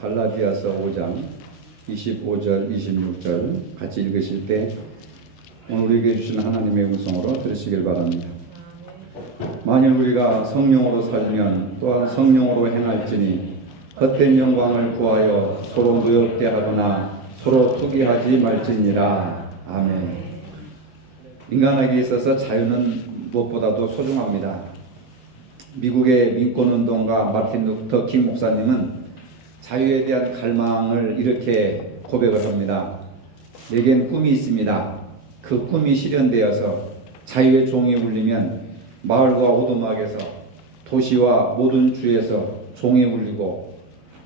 갈라디아서 5장 25절 26절 같이 읽으실 때 오늘 우리에게 주신 하나님의 음성으로 들으시길 바랍니다. 만일 우리가 성령으로 살면 또한 성령으로 행할지니 헛된 영광을 구하여 서로 노엽게 하거나 서로 투기하지 말지니라. 아멘. 인간에게 있어서 자유는 무엇보다도 소중합니다. 미국의 민권운동가 마틴 루터 킹 목사님은 자유에 대한 갈망을 이렇게 고백을 합니다. 내겐 꿈이 있습니다. 그 꿈이 실현되어서 자유의 종이 울리면 마을과 오두막에서 도시와 모든 주에서 종이 울리고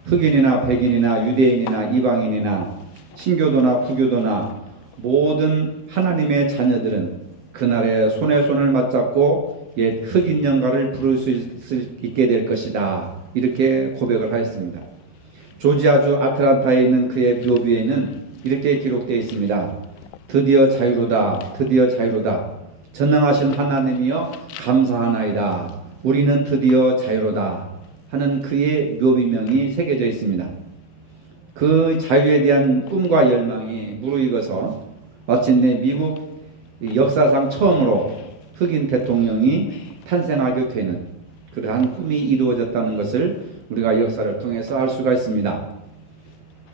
흑인이나 백인이나 유대인이나 이방인이나 신교도나 부교도나 모든 하나님의 자녀들은 그날에 손에 손을 맞잡고 옛 흑인 연가를 부를 수 있게 될 것이다. 이렇게 고백을 하였습니다. 조지아주 아틀란타에 있는 그의 묘비에는 이렇게 기록되어 있습니다. 드디어 자유로다. 드디어 자유로다. 전능하신 하나님이여 감사하나이다. 우리는 드디어 자유로다. 하는 그의 묘비명이 새겨져 있습니다. 그 자유에 대한 꿈과 열망이 무르익어서 마침내 미국 역사상 처음으로 흑인 대통령이 탄생하게 되는 그러한 꿈이 이루어졌다는 것을 우리가 역사를 통해서 알 수가 있습니다.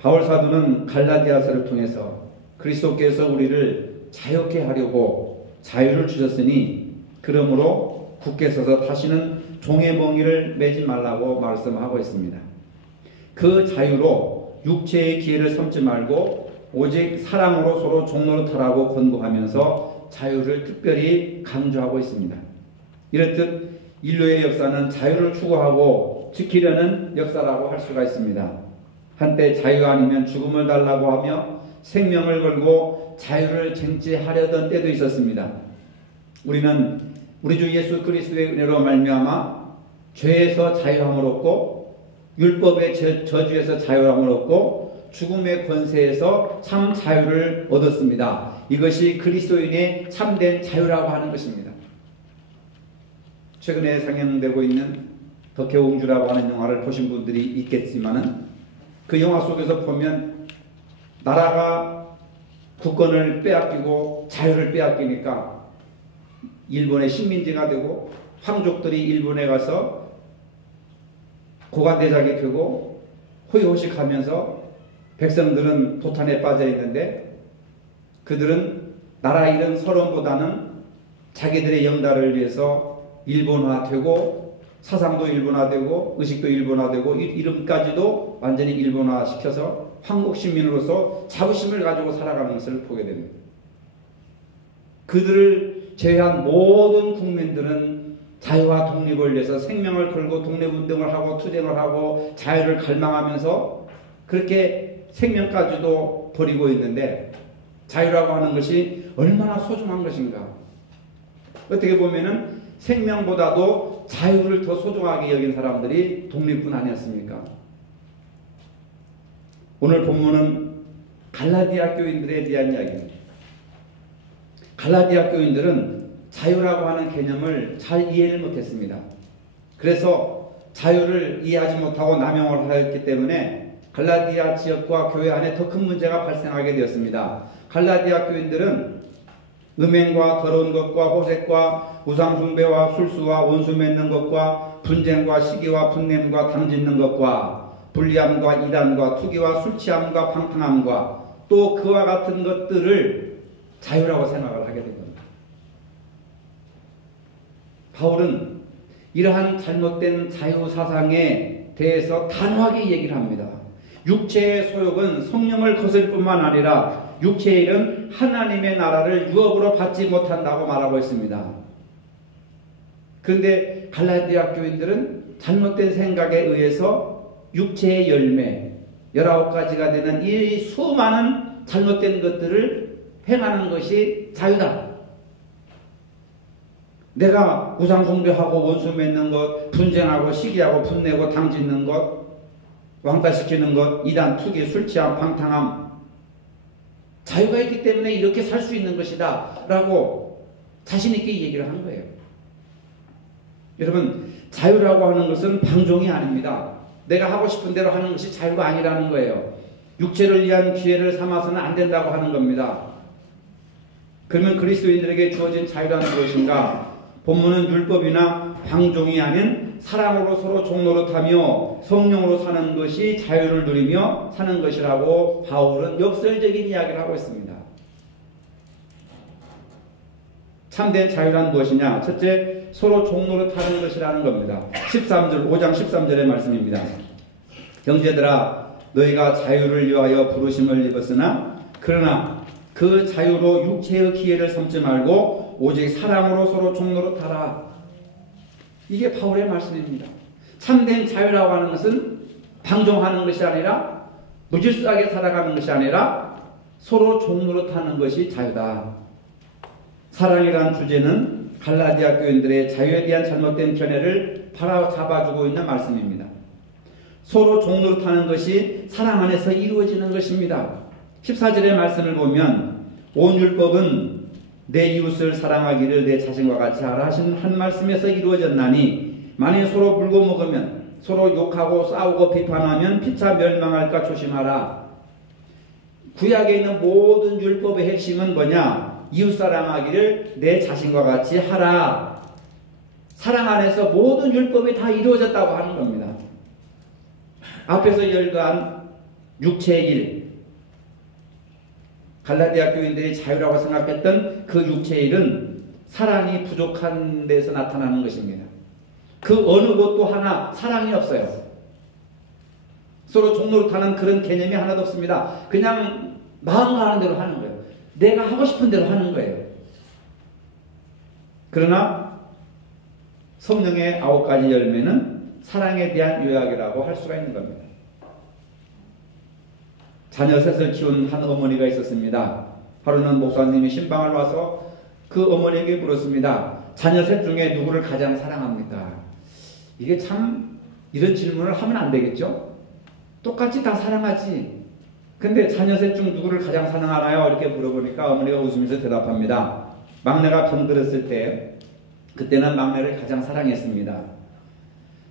바울 사도는 갈라디아서를 통해서 그리스도께서 우리를 자유케 하려고 자유를 주셨으니 그러므로 굳게 서서 다시는 종의 멍에를 매지 말라고 말씀하고 있습니다. 그 자유로 육체의 기회를 삼지 말고 오직 사랑으로 서로 종노릇하라고 권고하면서 자유를 특별히 강조하고 있습니다. 이렇듯 인류의 역사는 자유를 추구하고 지키려는 역사라고 할 수가 있습니다. 한때 자유 아니면 죽음을 달라고 하며 생명을 걸고 자유를 쟁취하려던 때도 있었습니다. 우리는 우리 주 예수 그리스도의 은혜로 말미암아 죄에서 자유함을 얻고 율법의 저주에서 자유함을 얻고 죽음의 권세에서 참 자유를 얻었습니다. 이것이 그리스도인의 참된 자유라고 하는 것입니다. 최근에 상영되고 있는 덕혜옹주라고 하는 영화를 보신 분들이 있겠지만은 그 영화 속에서 보면 나라가 국권을 빼앗기고 자유를 빼앗기니까 일본의 식민지가 되고 황족들이 일본에 가서 고관대작이 되고 호의호식하면서 백성들은 도탄에 빠져 있는데 그들은 나라 잃은 서론보다는 자기들의 영달을 위해서 일본화되고 사상도 일본화되고 의식도 일본화되고 이름까지도 완전히 일본화시켜서 한국 시민으로서 자부심을 가지고 살아가는 것을 보게 됩니다. 그들을 제외한 모든 국민들은 자유와 독립을 위해서 생명을 걸고 독립운동을 하고 투쟁을 하고 자유를 갈망하면서 그렇게 생명까지도 버리고 있는데 자유라고 하는 것이 얼마나 소중한 것인가. 어떻게 보면은 생명보다도 자유를 더 소중하게 여긴 사람들이 독립군 아니었습니까? 오늘 본문은 갈라디아 교인들에 대한 이야기입니다. 갈라디아 교인들은 자유라고 하는 개념을 잘 이해를 못했습니다. 그래서 자유를 이해하지 못하고 남용을 하였기 때문에 갈라디아 지역과 교회 안에 더 큰 문제가 발생하게 되었습니다. 갈라디아 교인들은 음행과 더러운 것과 호색과 우상숭배와 술수와 원수 맺는 것과 분쟁과 시기와 분냄과 당짓는 것과 불리함과 이단과 투기와 술취함과 방탕함과 또 그와 같은 것들을 자유라고 생각을 하게 된 겁니다. 바울은 이러한 잘못된 자유사상에 대해서 단호하게 얘기를 합니다. 육체의 소욕은 성령을 거스를 뿐만 아니라 육체의 일은 하나님의 나라를 유업으로 받지 못한다고 말하고 있습니다. 그런데 갈라디아 교인들은 잘못된 생각에 의해서 육체의 열매 19가지가 되는 이 수많은 잘못된 것들을 행하는 것이 자유다. 내가 우상숭배하고 원수 맺는 것, 분쟁하고 시기하고 분내고 당짓는 것, 왕따시키는 것, 이단, 투기, 술취함, 방탕함 자유가 있기 때문에 이렇게 살 수 있는 것이다 라고 자신있게 얘기를 한 거예요. 여러분, 자유라고 하는 것은 방종이 아닙니다. 내가 하고 싶은 대로 하는 것이 자유가 아니라는 거예요. 육체를 위한 기회를 삼아서는 안 된다고 하는 겁니다. 그러면 그리스도인들에게 주어진 자유라는 무엇인가? 본문은 율법이나 방종이 아닌 사랑으로 서로 종노릇하며 성령으로 사는 것이 자유를 누리며 사는 것이라고 바울은 역설적인 이야기를 하고 있습니다. 참된 자유란 무엇이냐? 첫째, 서로 종노릇하는 것이라는 겁니다. 5장 13절의 말씀입니다. 형제들아, 너희가 자유를 위하여 부르심을 입었으나 그러나 그 자유로 육체의 기회를 삼지 말고 오직 사랑으로 서로 종노릇하라. 이게 바울의 말씀입니다. 참된 자유라고 하는 것은 방종하는 것이 아니라 무질서하게 살아가는 것이 아니라 서로 종노릇하는 것이 자유다. 사랑이라는 주제는 갈라디아 교인들의 자유에 대한 잘못된 견해를 바로잡아주고 있는 말씀입니다. 서로 종노릇하는 것이 사랑 안에서 이루어지는 것입니다. 14절의 말씀을 보면 온 율법은 내 이웃을 사랑하기를 내 자신과 같이 하라 하시는 한 말씀에서 이루어졌나니 만일 서로 물고 먹으면 서로 욕하고 싸우고 비판하면 피차 멸망할까 조심하라. 구약에 있는 모든 율법의 핵심은 뭐냐? 이웃 사랑하기를 내 자신과 같이 하라. 사랑 안에서 모든 율법이 다 이루어졌다고 하는 겁니다. 앞에서 열거한 육체의 일, 갈라디아 교인들이 자유라고 생각했던 그 육체의 일은 사랑이 부족한 데서 나타나는 것입니다. 그 어느 것도 하나 사랑이 없어요. 서로 종노릇하는 그런 개념이 하나도 없습니다. 그냥 마음 가는 대로 하는 거예요. 내가 하고 싶은 대로 하는 거예요. 그러나 성령의 9가지 열매는 사랑에 대한 요약이라고 할 수가 있는 겁니다. 자녀 셋을 키운 한 어머니가 있었습니다. 하루는 목사님이 신방을 와서 그 어머니에게 물었습니다. 자녀 셋 중에 누구를 가장 사랑합니까? 이게 참 이런 질문을 하면 안 되겠죠? 똑같이 다 사랑하지. 근데 자녀 셋 중 누구를 가장 사랑하나요? 이렇게 물어보니까 어머니가 웃으면서 대답합니다. 막내가 병들었을 때 그때는 막내를 가장 사랑했습니다.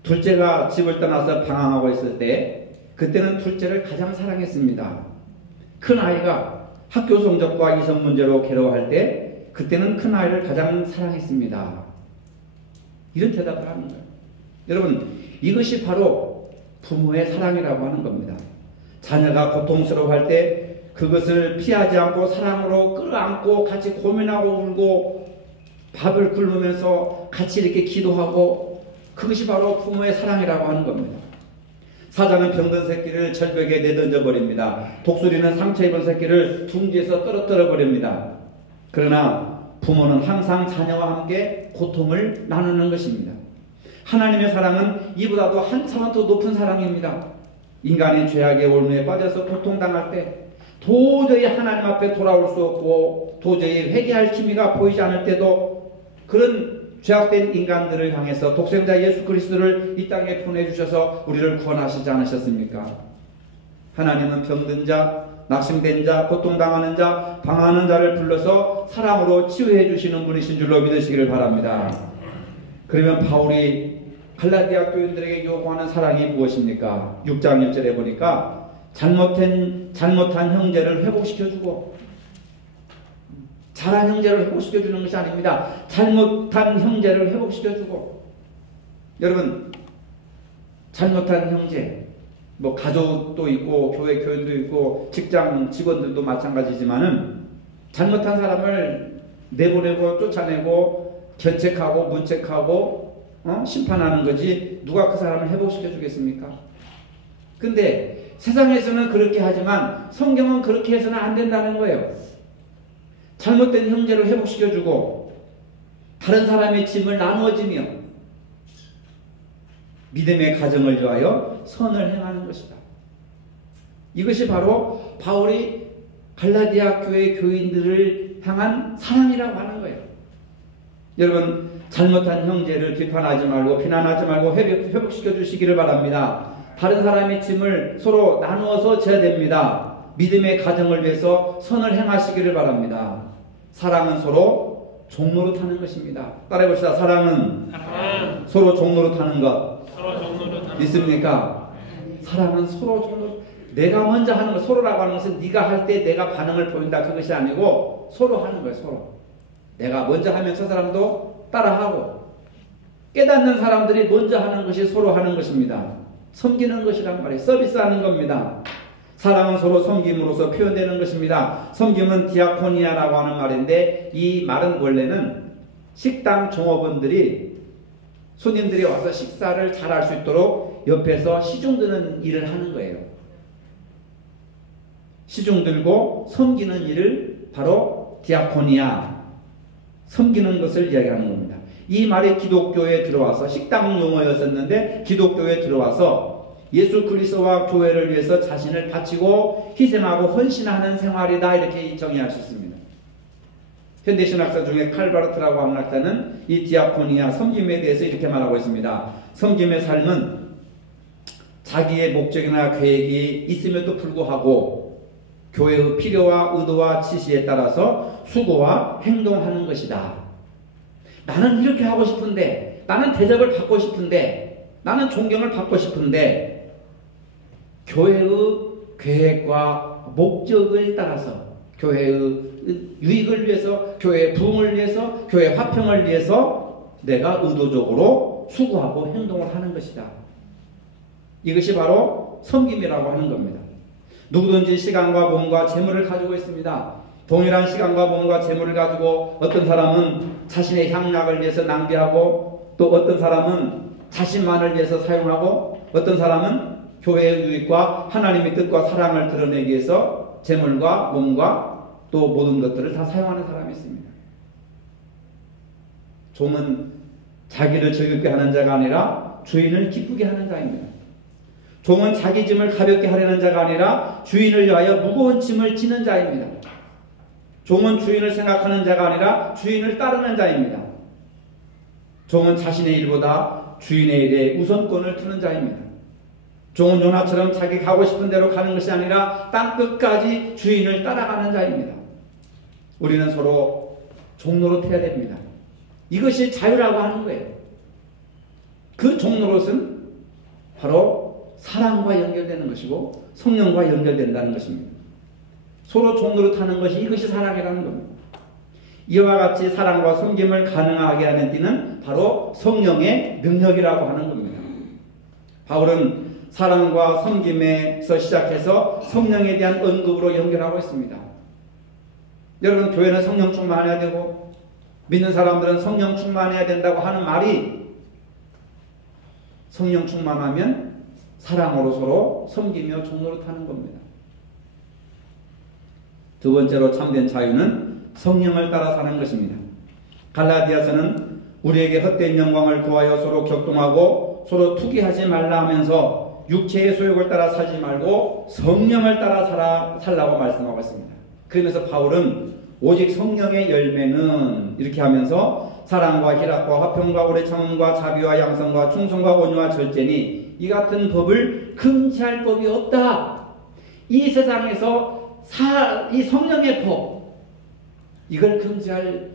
둘째가 집을 떠나서 방황하고 있을 때 그때는 둘째를 가장 사랑했습니다. 큰 아이가 학교 성적과 이성 문제로 괴로워할 때 그때는 큰 아이를 가장 사랑했습니다. 이런 대답을 하는 거예요. 여러분, 이것이 바로 부모의 사랑이라고 하는 겁니다. 자녀가 고통스러워할 때 그것을 피하지 않고 사랑으로 끌어안고 같이 고민하고 울고 밥을 굶으면서 같이 이렇게 기도하고, 그것이 바로 부모의 사랑이라고 하는 겁니다. 사자는 병든 새끼를 절벽에 내던져 버립니다. 독수리는 상처 입은 새끼를 둥지에서 떨어뜨려 버립니다. 그러나 부모는 항상 자녀와 함께 고통을 나누는 것입니다. 하나님의 사랑은 이보다도 한참 더 높은 사랑입니다. 인간이 죄악의 올무에 빠져서 고통당할 때 도저히 하나님 앞에 돌아올 수 없고 도저히 회개할 기미가 보이지 않을 때도 그런 죄악된 인간들을 향해서 독생자 예수 그리스도를 이 땅에 보내주셔서 우리를 구원하시지 않으셨습니까? 하나님은 병든 자, 낙심된 자, 고통당하는 자, 방황하는 자를 불러서 사랑으로 치유해 주시는 분이신 줄로 믿으시기를 바랍니다. 그러면 바울이 갈라디아 교인들에게 요구하는 사랑이 무엇입니까? 6장 1절에 보니까 잘못한 형제를 회복시켜주고, 잘한 형제를 회복시켜주는 것이 아닙니다. 잘못한 형제를 회복시켜주고. 여러분, 잘못한 형제, 가족도 있고 교회 교인도 있고 직장 직원들도 마찬가지지만은 잘못한 사람을 내보내고 쫓아내고 견책하고 문책하고 심판하는 거지 누가 그 사람을 회복시켜 주겠습니까? 근데 세상에서는 그렇게 하지만 성경은 그렇게 해서는 안 된다는 거예요. 잘못된 형제를 회복시켜주고 다른 사람의 짐을 나누어지며 믿음의 가정을 위하여 선을 행하는 것이다. 이것이 바로 바울이 갈라디아 교회 교인들을 향한 사랑이라고 하는 거예요. 여러분, 잘못한 형제를 비판하지 말고 비난하지 말고 회복시켜 주시기를 바랍니다. 다른 사람의 짐을 서로 나누어서 져야 됩니다. 믿음의 가정을 위해서 선을 행하시기를 바랍니다. 사랑은 서로 종노릇하는 것입니다. 따라해봅시다. 사랑은 서로 종노릇하는 것. 믿습니까? 사랑은 서로 내가 먼저 하는 거, 서로라고 하는 것은 네가 할 때 내가 반응을 보인다 그것이 아니고 서로 하는 거예요. 서로. 내가 먼저 하면 저 사람도 따라하고, 깨닫는 사람들이 먼저 하는 것이 서로 하는 것입니다. 섬기는 것이란 말이에요. 서비스하는 겁니다. 사랑은 서로 섬김으로써 표현되는 것입니다. 섬김은 디아코니아라고 하는 말인데, 이 말은 원래는 식당 종업원들이 손님들이 와서 식사를 잘 할 수 있도록 옆에서 시중 드는 일을 하는 거예요. 시중 들고 섬기는 일을 바로 디아코니아, 섬기는 것을 이야기하는 겁니다. 이 말이 기독교에 들어와서, 식당 용어였었는데 기독교에 들어와서 예수 그리스도와 교회를 위해서 자신을 바치고 희생하고 헌신하는 생활이다, 이렇게 정의할 수 있습니다. 현대신학사 중에 칼바르트라고 하는 학자는 이 디아코니아, 섬김에 대해서 이렇게 말하고 있습니다. 섬김의 삶은 자기의 목적이나 계획이 있음에도 불구하고 교회의 필요와 의도와 지시에 따라서 수고와 행동하는 것이다. 나는 이렇게 하고 싶은데, 나는 대접을 받고 싶은데, 나는 존경을 받고 싶은데, 교회의 계획과 목적을 따라서, 교회의 유익을 위해서, 교회의 부흥을 위해서, 교회의 화평을 위해서 내가 의도적으로 수고하고 행동을 하는 것이다. 이것이 바로 섬김이라고 하는 겁니다. 누구든지 시간과 몸과 재물을 가지고 있습니다. 동일한 시간과 몸과 재물을 가지고 어떤 사람은 자신의 향락을 위해서 낭비하고, 또 어떤 사람은 자신만을 위해서 사용하고, 어떤 사람은 교회의 유익과 하나님의 뜻과 사랑을 드러내기 위해서 재물과 몸과 또 모든 것들을 다 사용하는 사람이 있습니다. 종은 자기를 즐겁게 하는 자가 아니라 주인을 기쁘게 하는 자입니다. 종은 자기 짐을 가볍게 하려는 자가 아니라 주인을 위하여 무거운 짐을 지는 자입니다. 종은 주인을 생각하는 자가 아니라 주인을 따르는 자입니다. 종은 자신의 일보다 주인의 일에 우선권을 두는 자입니다. 종은 요나처럼 자기 가고 싶은 대로 가는 것이 아니라 땅 끝까지 주인을 따라가는 자입니다. 우리는 서로 종노릇해야 됩니다. 이것이 자유라고 하는 거예요. 그 종노릇은 바로 사랑과 연결되는 것이고 성령과 연결된다는 것입니다. 서로 종노릇하는 것이, 이것이 사랑이라는 겁니다. 이와 같이 사랑과 섬김을 가능하게 하는 띠는 바로 성령의 능력이라고 하는 겁니다. 바울은 사랑과 섬김에서 시작해서 성령에 대한 언급으로 연결하고 있습니다. 여러분, 교회는 성령 충만해야 되고 믿는 사람들은 성령 충만해야 된다고 하는 말이, 성령 충만하면 사랑으로 서로 섬기며 종노릇하는 겁니다. 두 번째로 참된 자유는 성령을 따라 사는 것입니다. 갈라디아서는 우리에게 헛된 영광을 구하여 서로 격동하고 서로 투기하지 말라 하면서 육체의 소욕을 따라 살지 말고 성령을 따라 살라고 말씀하고 있습니다. 그러면서 바울은 오직 성령의 열매는, 이렇게 하면서 사랑과 희락과 화평과 오래 참음과 자비와 양성과 충성과 온유와 절제니 이 같은 법을 금지할 법이 없다. 이 세상에서 이 성령의 법, 이걸 금지할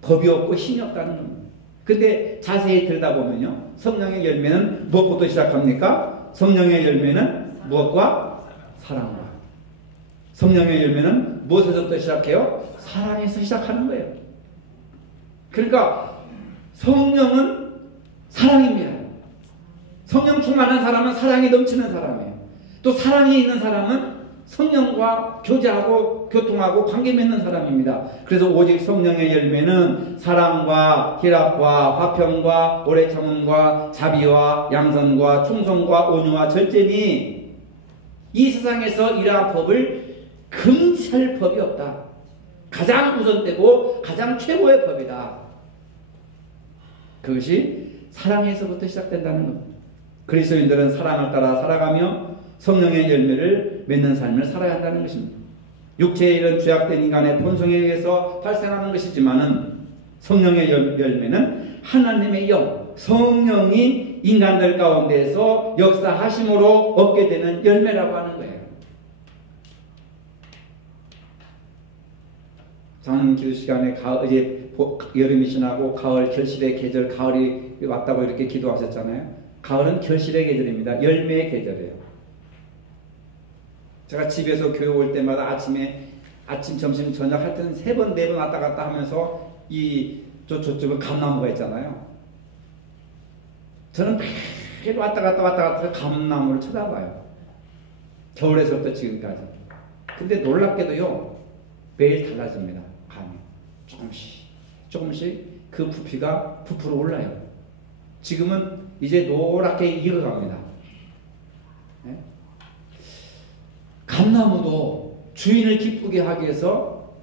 법이 없고 힘이 없다는 겁니다. 근데 자세히 들여다보면요, 성령의 열매는 무엇부터 시작합니까? 성령의 열매는 무엇과? 사랑과. 성령의 열매는 무엇에서부터 시작해요? 사랑에서 시작하는 거예요. 그러니까 성령은 사랑입니다. 성령 충만한 사람은 사랑이 넘치는 사람이에요. 또 사랑이 있는 사람은 성령과 교제하고 교통하고 관계 맺는 사람입니다. 그래서 오직 성령의 열매는 사랑과 희락과 화평과 오래 참음과 자비와 양선과 충성과 온유와 절제니 이 세상에서 이러한 법을 금지할 법이 없다. 가장 우선되고 가장 최고의 법이다. 그것이 사랑에서부터 시작된다는 겁니다. 그리스도인들은 사랑을 따라 살아가며 성령의 열매를 맺는 삶을 살아야 한다는 것입니다. 육체의 일은 죄악된 인간의 본성에 의해서 발생하는 것이지만은 성령의 열매는 하나님의 영, 성령이 인간들 가운데에서 역사하심으로 얻게 되는 열매라고 하는 거예요. 작년 기도 시간에 이제 여름이 지나고 가을 결실의 계절, 가을이 왔다고 이렇게 기도하셨잖아요. 가을은 결실의 계절입니다. 열매의 계절이에요. 제가 집에서 교회 올 때마다 아침, 점심, 저녁 하여튼 3번, 4번 왔다 갔다 하면서 저쪽에 감나무가 있잖아요. 저는 매일 왔다 갔다 감나무를 쳐다봐요. 겨울에서부터 지금까지. 근데 놀랍게도요, 매일 달라집니다. 감이. 조금씩 그 부피가 부풀어 올라요. 지금은 이제 노랗게 익어갑니다. 네? 감나무도 주인을 기쁘게 하기 위해서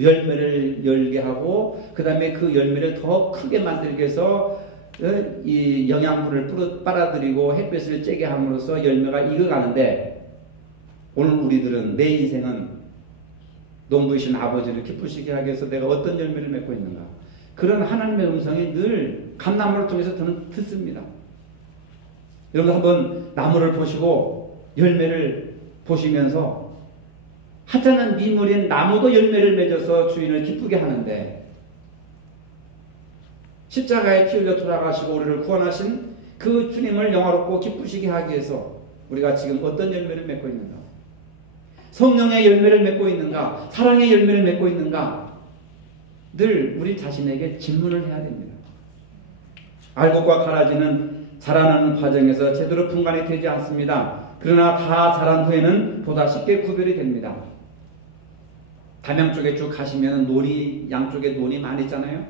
열매를 열게 하고, 그 다음에 그 열매를 더 크게 만들기 위해서 이 영양분을 빨아들이고 햇볕을 쬐게 함으로써 열매가 익어가는데, 오늘 우리들은 내 인생은 농부이신 아버지를 기쁘시게 하기 위해서 내가 어떤 열매를 맺고 있는가, 그런 하나님의 음성이 늘 감나무를 통해서 저는 듣습니다. 여러분 한번 나무를 보시고 열매를 보시면서, 하찮은 미물인 나무도 열매를 맺어서 주인을 기쁘게 하는데, 십자가에 피 흘려 돌아가시고 우리를 구원하신 그 주님을 영화롭고 기쁘시게 하기 위해서 우리가 지금 어떤 열매를 맺고 있는가? 성령의 열매를 맺고 있는가? 사랑의 열매를 맺고 있는가? 늘 우리 자신에게 질문을 해야 됩니다. 알곡과 가라지는 자라나는 과정에서 제대로 분간이 되지 않습니다. 그러나 다 자란 후에는 보다 쉽게 구별이 됩니다. 담양 쪽에 쭉 가시면 양쪽에 논이 많이 있잖아요.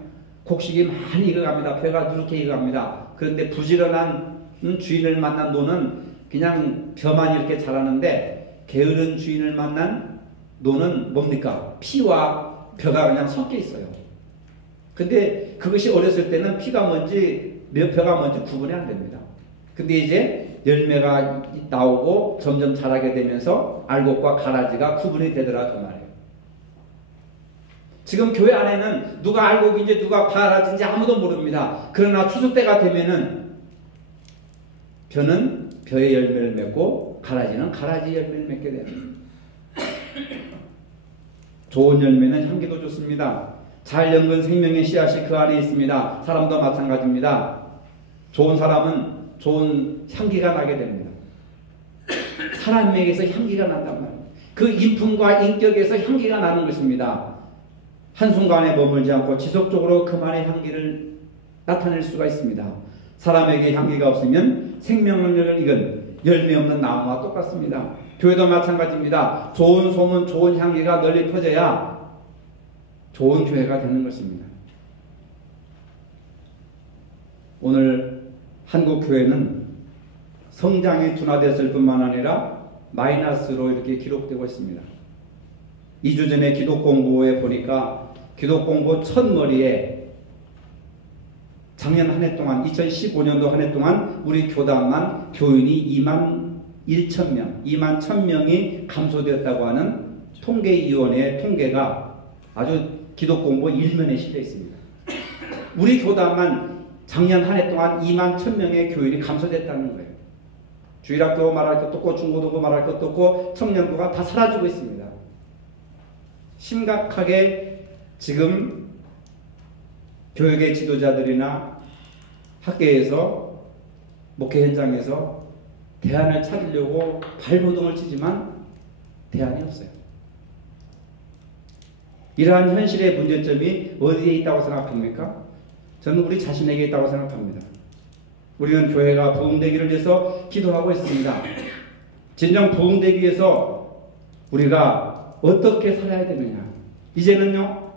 곡식이 많이 익어갑니다. 벼가 누렇게 익어갑니다. 그런데 부지런한 주인을 만난 논은 그냥 벼만 이렇게 자라는데, 게으른 주인을 만난 논은 뭡니까? 피와 벼가 그냥 섞여 있어요. 근데 그것이 어렸을 때는 피가 뭔지 벼가 뭔지 구분이 안 됩니다. 근데 이제 열매가 나오고 점점 자라게 되면서 알곡과 가라지가 구분이 되더라, 그 말이에요. 지금 교회 안에는 누가 알곡인지 누가 가라지인지 아무도 모릅니다. 그러나 추수 때가 되면은 벼는 벼의 열매를 맺고 가라지는 가라지 열매를 맺게 됩니다. 좋은 열매는 향기도 좋습니다. 잘 연근 생명의 씨앗이 그 안에 있습니다. 사람도 마찬가지입니다. 좋은 사람은 좋은 향기가 나게 됩니다. 사람에게서 향기가 난단 말이에요. 그 인품과 인격에서 향기가 나는 것입니다. 한순간에 머물지 않고 지속적으로 그만의 향기를 나타낼 수가 있습니다. 사람에게 향기가 없으면 생명력을 잃은 열매 없는 나무와 똑같습니다. 교회도 마찬가지입니다. 좋은 소문, 좋은 향기가 널리 퍼져야 좋은 교회가 되는 것입니다. 오늘 한국 교회는 성장이 둔화됐을 뿐만 아니라 마이너스로 이렇게 기록되고 있습니다. 2주 전에 기독공고에 보니까 기독공고 첫 머리에 작년 한 해 동안, 2015년도 한 해 동안 우리 교단만 교인이 2만 1,000명, 2만 1,000명이 감소되었다고 하는 통계위원회의 통계가 아주 기독공고 1면에 실려 있습니다. 우리 교단만 작년 한 해 동안 2만 1,000명의 교인이 감소됐다는 거예요. 주일학교 말할 것도 없고 중고등부 말할 것도 없고 청년부가 다 사라지고 있습니다. 심각하게 지금 교육의 지도자들이나 학계에서 목회 현장에서 대안을 찾으려고 발버둥을 치지만 대안이 없어요. 이러한 현실의 문제점이 어디에 있다고 생각합니까? 저는 우리 자신에게 있다고 생각합니다. 우리는 교회가 부흥되기를 위해서 기도하고 있습니다. 진정 부흥되기 위해서 우리가 어떻게 살아야 되느냐. 이제는요,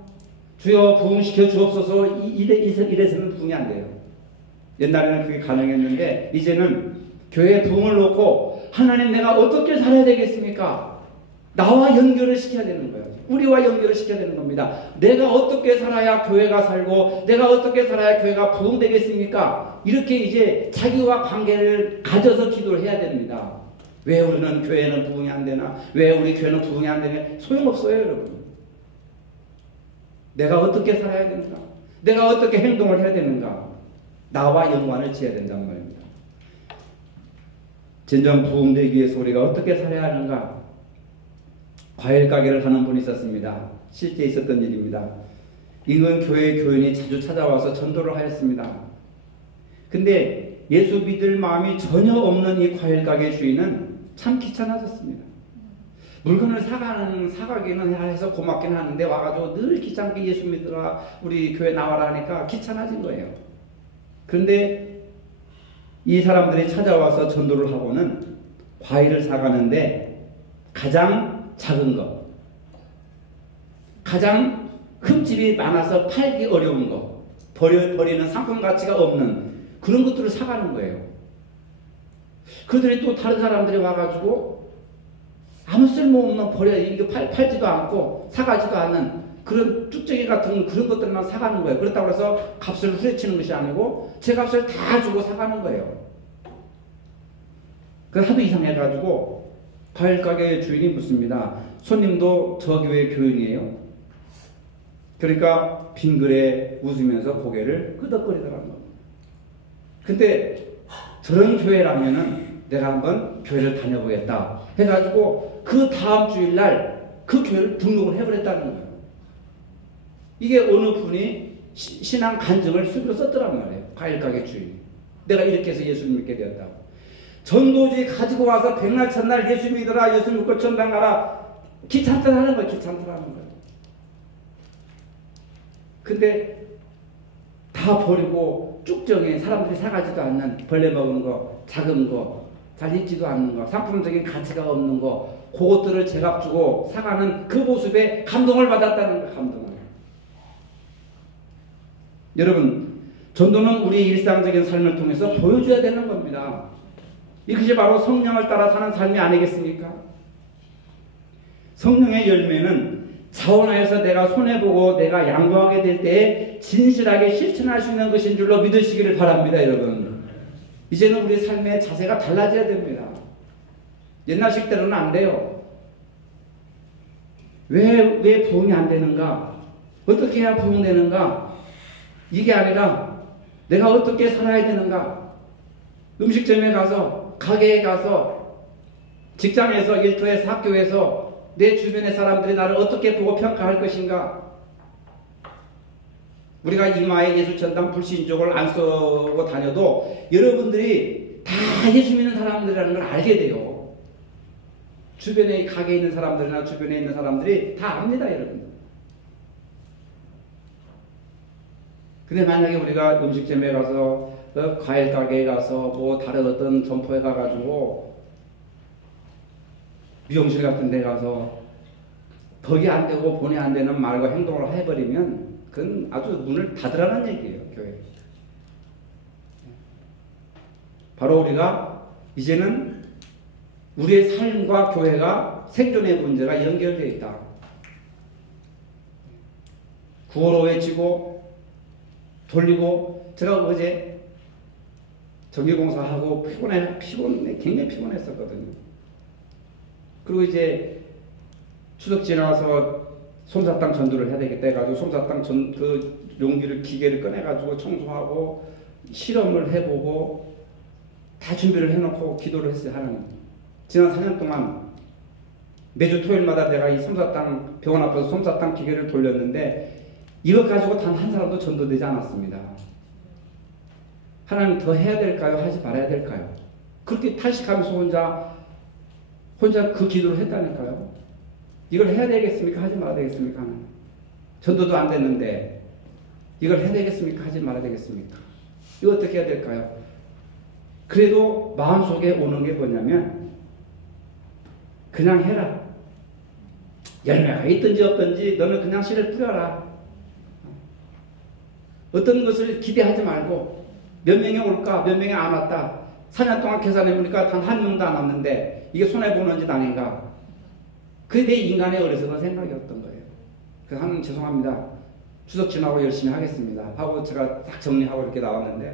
주여 부흥시켜 주옵소서 이래서는 부흥이 안 돼요. 옛날에는 그게 가능했는데 이제는 교회에 부흥을 놓고 하나님 내가 어떻게 살아야 되겠습니까? 나와 연결을 시켜야 되는 거예요. 우리와 연결을 시켜야 되는 겁니다. 내가 어떻게 살아야 교회가 살고 내가 어떻게 살아야 교회가 부흥되겠습니까? 이렇게 이제 자기와 관계를 가져서 기도를 해야 됩니다. 왜 우리는 교회는 부흥이 안 되나? 왜 우리 교회는 부흥이 안 되나? 소용없어요, 여러분. 내가 어떻게 살아야 되는가? 내가 어떻게 행동을 해야 되는가? 나와 연관을 지어야 된단 말입니다. 진정 부흥되기 위해서 우리가 어떻게 살아야 하는가? 과일 가게를 하는 분이 있었습니다. 실제 있었던 일입니다. 인근 교회 교인이 자주 찾아와서 전도를 하였습니다. 근데 예수 믿을 마음이 전혀 없는 이 과일 가게 주인은 참 귀찮아졌습니다. 물건을 사가기는 해서 고맙긴 하는데 와가지고 늘 귀찮게 예수 믿으라 우리 교회 나와라 하니까 귀찮아진 거예요. 그런데 이 사람들이 찾아와서 전도를 하고는 과일을 사가는데 가장 작은 것, 가장 흠집이 많아서 팔기 어려운 것, 버리는 상품 가치가 없는 그런 것들을 사가는 거예요. 그들이 또 다른 사람들이 와가지고 아무 쓸모없는 이게 팔지도 않고 사가지도 않는 그런 쭉저기 같은 그런 것들만 사가는 거예요. 그렇다고 해서 값을 후려치는 것이 아니고 제 값을 다 주고 사가는 거예요. 그 하도 이상해가지고 과일 가게 주인이 묻습니다. 손님도 저 교회 교인이에요? 그러니까 빙그레 웃으면서 고개를 끄덕거리더라는 겁니다. 근데 저런 교회라면은 내가 한번 교회를 다녀보겠다 해가지고 그 다음 주일날 그 교회를 등록을 해버렸다는 거예요. 이게 어느 분이 신앙 간증을 쓰기로 썼더란 말이에요. 과일가게 주인. 내가 이렇게 해서 예수를 믿게 되었다고. 전도지 가지고 와서 백날 첫날 예수 믿어라, 예수 믿고 천당 가라. 귀찮다는 거예요. 귀찮다는 거예요. 근데 다 버리고 쭉정해 사람들이 사가지도 않는 벌레 먹은 거, 작은 거, 잘 입지도 않는 거, 상품적인 가치가 없는 거, 그것들을 제값 주고 사가는 그 모습에 감동을 받았다는 거예요. 감동을. 여러분, 전도는 우리 일상적인 삶을 통해서 보여줘야 되는 겁니다. 이것이 바로 성령을 따라 사는 삶이 아니겠습니까? 성령의 열매는 자원하여서 내가 손해보고 내가 양보하게 될 때에 진실하게 실천할 수 있는 것인 줄로 믿으시기를 바랍니다. 여러분, 이제는 우리 삶의 자세가 달라져야 됩니다. 옛날식 대로는 안 돼요. 왜 부흥이 안 되는가? 어떻게 해야 부흥되는가? 이게 아니라 내가 어떻게 살아야 되는가? 음식점에 가서, 가게에 가서, 직장에서, 일터에서, 학교에서 내 주변의 사람들이 나를 어떻게 보고 평가할 것인가? 우리가 이마에 예수천당 불신족을 안 쓰고 다녀도 여러분들이 다 예수 믿는 사람들이라는 걸 알게 돼요. 주변에 가게에 있는 사람들이나 주변에 있는 사람들이 다 압니다, 여러분. 근데 만약에 우리가 음식점에 가서 과일 가게에 가서 뭐 다른 어떤 점포에 가가지고 미용실 같은 데 가서 덕이 안 되고 본이 안 되는 말과 행동을 해버리면 그건 아주 문을 닫으라는 얘기예요, 교회. 바로 우리가 이제는 우리의 삶과 교회가 생존의 문제가 연결되어 있다. 구호로 외치고 돌리고, 제가 어제 전기공사하고 굉장히 피곤했었거든요. 그리고 이제 추석 지나서 솜사탕 전도를 해야 되겠다 해가지고 솜사탕 그 용기를 기계를 꺼내가지고 청소하고 실험을 해보고 다 준비를 해놓고 기도를 했어요. 하나님, 지난 4년 동안 매주 토요일마다 내가 이 솜사탕 병원 앞에서 솜사탕 기계를 돌렸는데 이것 가지고 단 한 사람도 전도되지 않았습니다. 하나님, 더 해야 될까요? 하지 말아야 될까요? 그렇게 탈식하면서 혼자 그 기도를 했다니까요. 이걸 해야 되겠습니까? 하지 말아야 되겠습니까? 전도도 안 됐는데 이걸 해야 되겠습니까? 하지 말아야 되겠습니까? 이거 어떻게 해야 될까요? 그래도 마음속에 오는 게 뭐냐면 그냥 해라. 열매가 있든지 없든지 너는 그냥 씨를 뿌려라. 어떤 것을 기대하지 말고 몇 명이 올까? 몇 명이 안 왔다. 4년 동안 계산해보니까 단 한 명도 안 왔는데 이게 손해보는 짓 아닌가? 그게 내 인간의 어리석은 생각이었던 거예요. 그래서 하나님 죄송합니다. 추석 지나고 열심히 하겠습니다. 하고 제가 딱 정리하고 이렇게 나왔는데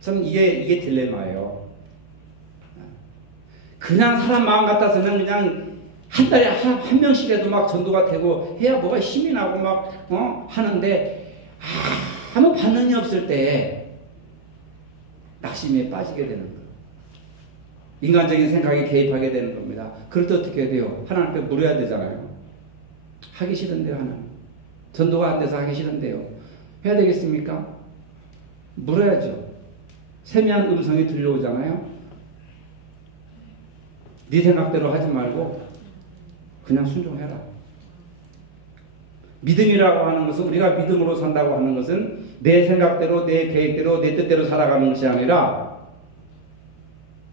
저는 이게 딜레마예요. 그냥 사람 마음 같아서는 그냥 한 달에 한 명씩이라도 막 전도가 되고 해야 뭐가 힘이 나고 막 하는데 아무 반응이 없을 때 낙심에 빠지게 되는 거예요. 인간적인 생각이 개입하게 되는 겁니다. 그럴 때 어떻게 해야 돼요? 하나님께 물어야 되잖아요. 하기 싫은데요, 하나님. 전도가 안 돼서 하기 싫은데요. 해야 되겠습니까? 물어야죠. 세미한 음성이 들려오잖아요. 네 생각대로 하지 말고 그냥 순종해라. 믿음이라고 하는 것은, 우리가 믿음으로 산다고 하는 것은 내 생각대로, 내 계획대로, 내 뜻대로 살아가는 것이 아니라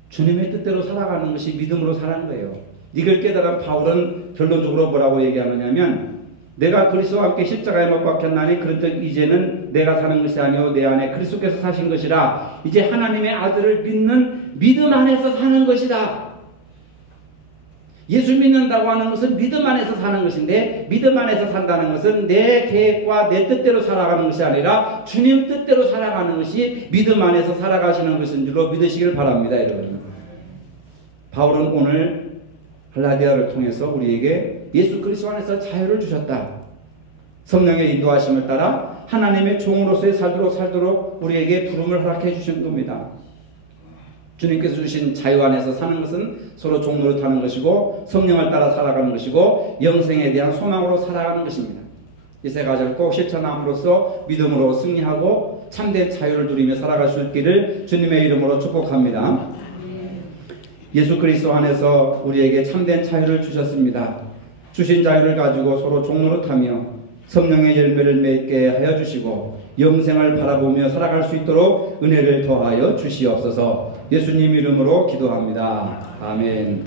주님의 뜻대로 살아가는 것이 믿음으로 사는 거예요. 이걸 깨달은 바울은 결론적으로 뭐라고 얘기하느냐면, 내가 그리스도와 함께 십자가에 못 박혔나니 그런즉 이제는 내가 사는 것이 아니요 내 안에 그리스도께서 사신 것이라. 이제 하나님의 아들을 믿는 믿음 안에서 사는 것이다. 예수 믿는다고 하는 것은 믿음 안에서 사는 것인데, 믿음 안에서 산다는 것은 내 계획과 내 뜻대로 살아가는 것이 아니라 주님 뜻대로 살아가는 것이 믿음 안에서 살아가시는 것인 줄로 믿으시길 바랍니다, 여러분. 바울은 오늘 갈라디아를 통해서 우리에게 예수 그리스도 안에서 자유를 주셨다. 성령의 인도하심을 따라 하나님의 종으로서의 살도록 우리에게 부름을 허락해 주신 겁니다. 주님께서 주신 자유 안에서 사는 것은 서로 종로를 타는 것이고, 성령을 따라 살아가는 것이고, 영생에 대한 소망으로 살아가는 것입니다. 이 세 가지를 꼭 실천함으로써 믿음으로 승리하고 참된 자유를 누리며 살아갈 수 있기를 주님의 이름으로 축복합니다. 예수 그리스도 안에서 우리에게 참된 자유를 주셨습니다. 주신 자유를 가지고 서로 종노릇하며 성령의 열매를 맺게 하여 주시고 영생을 바라보며 살아갈 수 있도록 은혜를 더하여 주시옵소서. 예수님 이름으로 기도합니다. 아멘.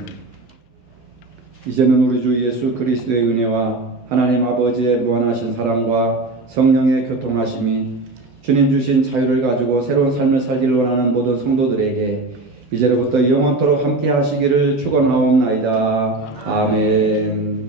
이제는 우리 주 예수 그리스도의 은혜와 하나님 아버지의 무한하신 사랑과 성령의 교통하심이 주님 주신 자유를 가지고 새로운 삶을 살기를 원하는 모든 성도들에게 이제로부터 영원토록 함께 하시기를 축원하옵나이다. 아멘.